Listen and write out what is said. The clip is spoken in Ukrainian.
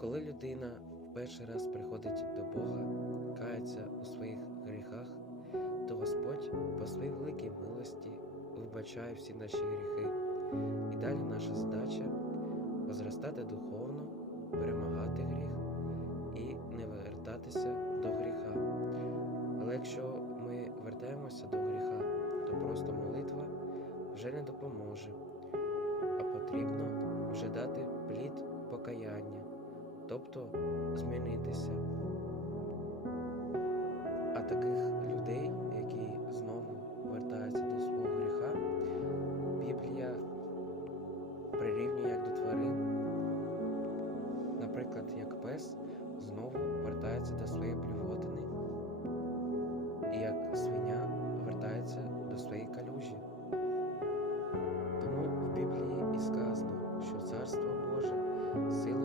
Коли людина в перший раз приходить до Бога, кається у своїх гріхах, то Господь по своїй великій милості вибачає всі наші гріхи. І далі наша задача возростати духовно, перемагати гріх і не вертатися до гріха. Але якщо ми вертаємося до гріха, то просто молитва вже не допоможе, а потрібно вже дати плід покаяння, тобто змінитися. А таких людей, які знову вертаються до свого гріха, Біблія прирівнює як до тварин. Наприклад, як пес знову вертається до своєї плювотини, і як свиня вертається до своєї калюжі. Тому в Біблії і сказано, що Царство Боже силою